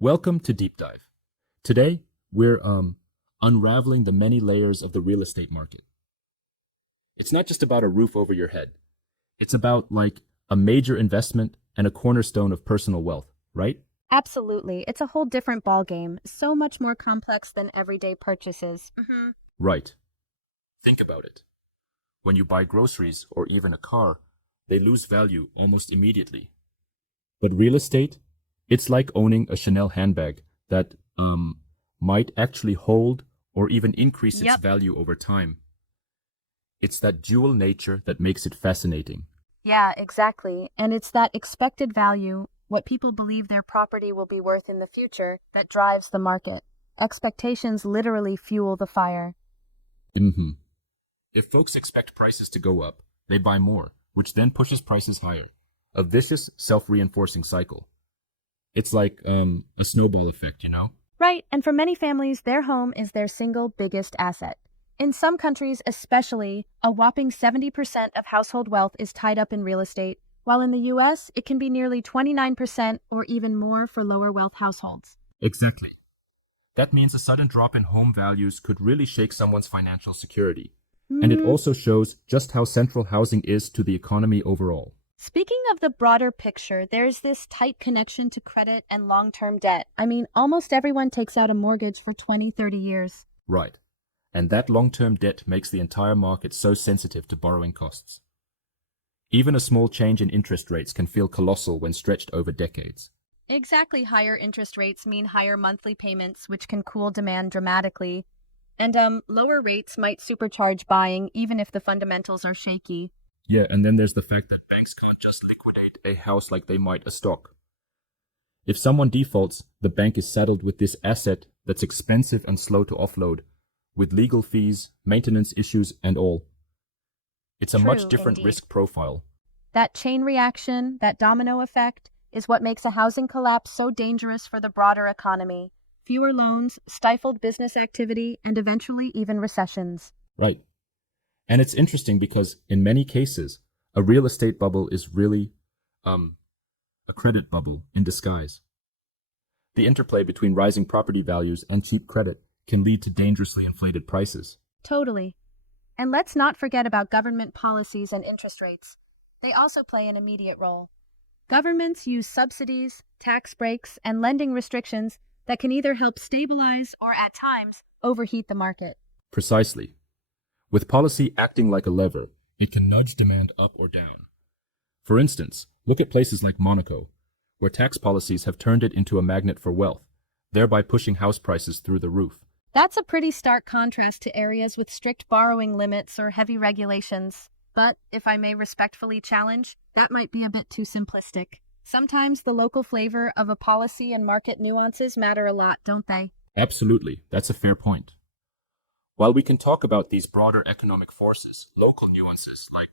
Welcome to Deep Dive. Today, we're unraveling the many layers of the real estate market. It's not just about a roof over your head. It's about like a major investment and a cornerstone of personal wealth, right? Absolutely. It's a whole different ballgame, so much more complex than everyday purchases. Right. Think about it. When you buy groceries or even a car, they lose value almost immediately. But real estate, it's like owning a Chanel handbag that might actually hold or even increase its Yep. value over time. It's that dual nature that makes it fascinating. Yeah, exactly. And it's that expected value, what people believe their property will be worth in the future, that drives the market. Expectations literally fuel the fire. hmm If folks expect prices to go up, they buy more, which then pushes prices higher. A vicious, self-reinforcing cycle. It's like a snowball effect, you know? Right, and for many families, their home is their single biggest asset. In some countries, especially, a whopping 70% of household wealth is tied up in real estate, while in the US, it can be nearly 29% or even more for lower wealth households. Exactly. That means a sudden drop in home values could really shake someone's financial security. And it Hmm. also shows just how central housing is to the economy overall. Speaking of the broader picture, there's this tight connection to credit and long-term debt. I mean, almost everyone takes out a mortgage for 20, 30 years. Right. And that long-term debt makes the entire market so sensitive to borrowing costs. Even a small change in interest rates can feel colossal when stretched over decades. Exactly, higher interest rates mean higher monthly payments, which can cool demand dramatically. And lower rates might supercharge buying even if the fundamentals are shaky. Yeah, and then there's the fact that banks can't just liquidate a house like they might a stock. If someone defaults, the bank is saddled with this asset that's expensive and slow to offload, with legal fees, maintenance issues, and all. It's a much True, different indeed. risk profile. That chain reaction, that domino effect, is what makes a housing collapse so dangerous for the broader economy. Fewer loans, stifled business activity, and eventually even recessions. Right. And it's interesting because in many cases, a real estate bubble is really um, a credit bubble in disguise. The interplay between rising property values and cheap credit can lead to dangerously inflated prices. Totally. And let's not forget about government policies and interest rates. They also play an immediate role. Governments use subsidies, tax breaks, and lending restrictions that can either help stabilize or, at times, overheat the market. Precisely. With policy acting like a lever, it can nudge demand up or down. For instance, look at places like Monaco, where tax policies have turned it into a magnet for wealth, thereby pushing house prices through the roof. That's a pretty stark contrast to areas with strict borrowing limits or heavy regulations. But, if I may respectfully challenge, that might be a bit too simplistic. Sometimes the local flavor of a policy and market nuances matter a lot, don't they? Absolutely, that's a fair point. While we can talk about these broader economic forces, local nuances like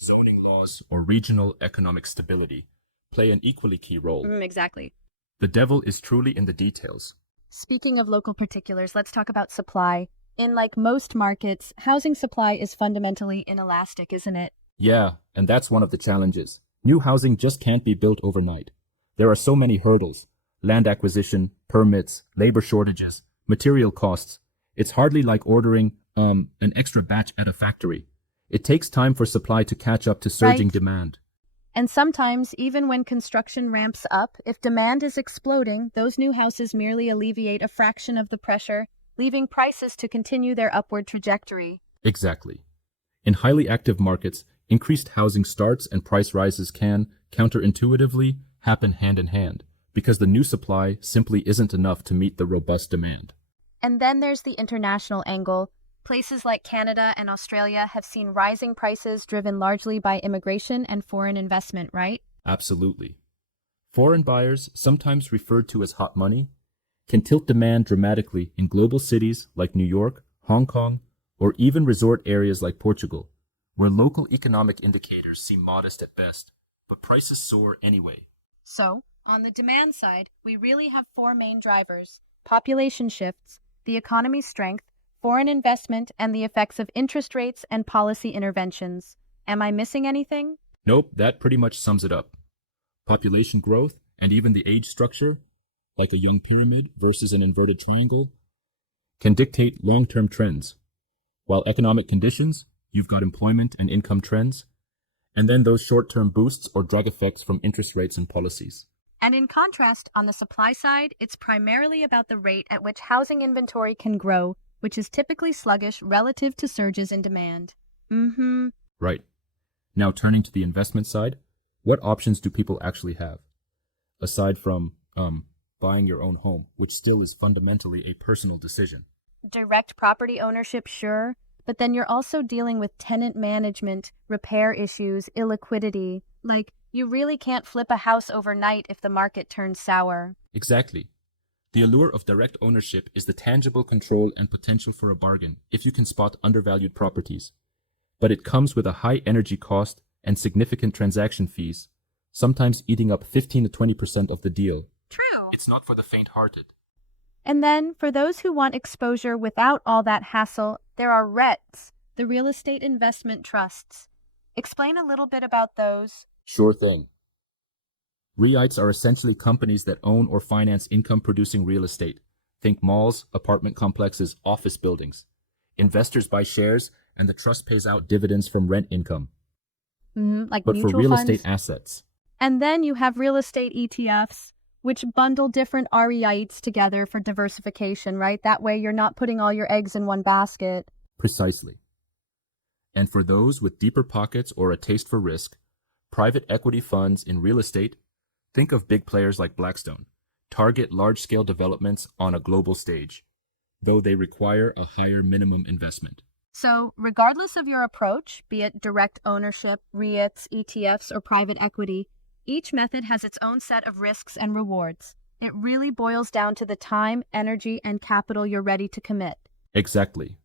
zoning laws or regional economic stability play an equally key role. Exactly. The devil is truly in the details. Speaking of local particulars, let's talk about supply. In like most markets, housing supply is fundamentally inelastic, isn't it? Yeah, and that's one of the challenges. New housing just can't be built overnight. There are so many hurdles: land acquisition, permits, labor shortages, material costs. It's hardly like ordering an extra batch at a factory. It takes time for supply to catch up to surging Right. demand. And sometimes, even when construction ramps up, if demand is exploding, those new houses merely alleviate a fraction of the pressure, leaving prices to continue their upward trajectory. Exactly. In highly active markets, increased housing starts and price rises can, counterintuitively, happen hand in hand, because the new supply simply isn't enough to meet the robust demand. And then there's the international angle. Places like Canada and Australia have seen rising prices driven largely by immigration and foreign investment, right? Absolutely. Foreign buyers, sometimes referred to as hot money, can tilt demand dramatically in global cities like New York, Hong Kong, or even resort areas like Portugal, where local economic indicators seem modest at best, but prices soar anyway. So, on the demand side, we really have four main drivers: population shifts, the economy's strength, foreign investment, and the effects of interest rates and policy interventions. Am I missing anything? Nope, that pretty much sums it up. Population growth and even the age structure, like a young pyramid versus an inverted triangle, can dictate long-term trends. While economic conditions, you've got employment and income trends, and then those short-term boosts or drag effects from interest rates and policies. And in contrast, on the supply side, it's primarily about the rate at which housing inventory can grow, which is typically sluggish relative to surges in demand. Right. Now turning to the investment side, what options do people actually have? Aside from buying your own home, which still is fundamentally a personal decision. Direct property ownership, sure, but then you're also dealing with tenant management, repair issues, illiquidity. Like, you really can't flip a house overnight if the market turns sour. Exactly. The allure of direct ownership is the tangible control and potential for a bargain if you can spot undervalued properties. But it comes with a high energy cost and significant transaction fees, sometimes eating up 15 to 20% of the deal. True. It's not for the faint-hearted. And then, for those who want exposure without all that hassle, there are REITs, the real estate investment trusts. Explain a little bit about those. Sure thing. REITs are essentially companies that own or finance income-producing real estate. Think malls, apartment complexes, office buildings. Investors buy shares, and the trust pays out dividends from rent income. Like But mutual for real funds. estate assets. And then you have real estate ETFs, which bundle different REITs together for diversification, right? That way you're not putting all your eggs in one basket. Precisely. And for those with deeper pockets or a taste for risk, private equity funds in real estate, think of big players like Blackstone, target large-scale developments on a global stage, though they require a higher minimum investment. So, regardless of your approach, be it direct ownership, REITs, ETFs, or private equity, each method has its own set of risks and rewards. It really boils down to the time, energy, and capital you're ready to commit. Exactly.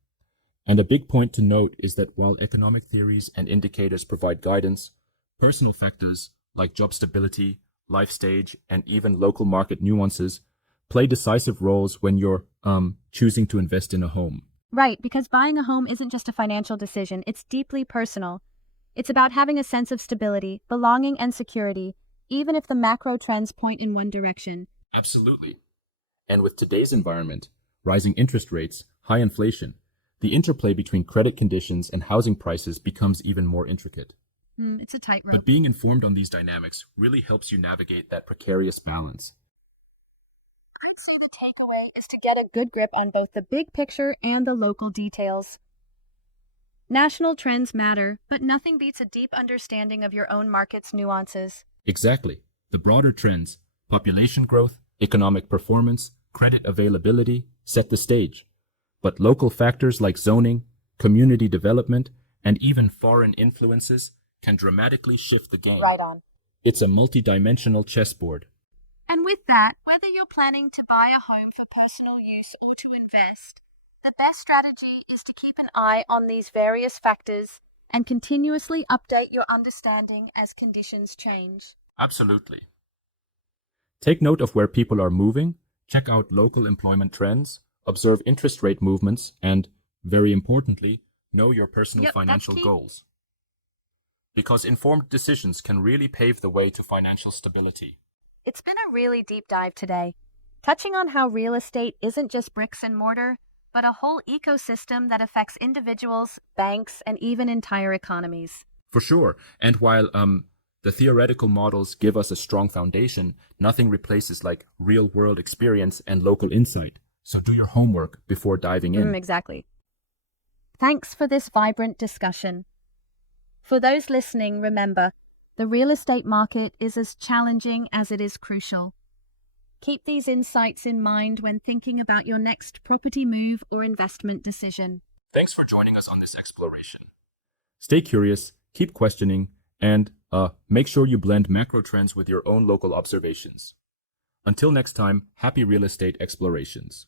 And a big point to note is that while economic theories and indicators provide guidance, personal factors like job stability, life stage, and even local market nuances play decisive roles when you're choosing to invest in a home. Right, because buying a home isn't just a financial decision, it's deeply personal. It's about having a sense of stability, belonging, and security, even if the macro trends point in one direction. Absolutely. And with today's environment, rising interest rates, high inflation, the interplay between credit conditions and housing prices becomes even more intricate. It's a tightrope. But being informed on these dynamics really helps you navigate that precarious balance. So the takeaway is to get a good grip on both the big picture and the local details. National trends matter, but nothing beats a deep understanding of your own market's nuances. Exactly. The broader trends, population growth, economic performance, credit availability, set the stage. But local factors like zoning, community development, and even foreign influences can dramatically shift the game. Right on. It's a multi-dimensional chessboard. And with that, whether you're planning to buy a home for personal use or to invest, the best strategy is to keep an eye on these various factors and continuously update your understanding as conditions change. Absolutely. Take note of where people are moving, check out local employment trends, observe interest rate movements, and, very importantly, know your personal financial goals. Because informed decisions can really pave the way to financial stability. It's been a really deep dive today, touching on how real estate isn't just bricks and mortar, but a whole ecosystem that affects individuals, banks, and even entire economies. For sure. And while the theoretical models give us a strong foundation, nothing replaces like real-world experience and local insight. So do your homework before diving in. Exactly. Thanks for this vibrant discussion. For those listening, remember, the real estate market is as challenging as it is crucial. Keep these insights in mind when thinking about your next property move or investment decision. Thanks for joining us on this exploration. Stay curious, keep questioning, and make sure you blend macro trends with your own local observations. Until next time, happy real estate explorations.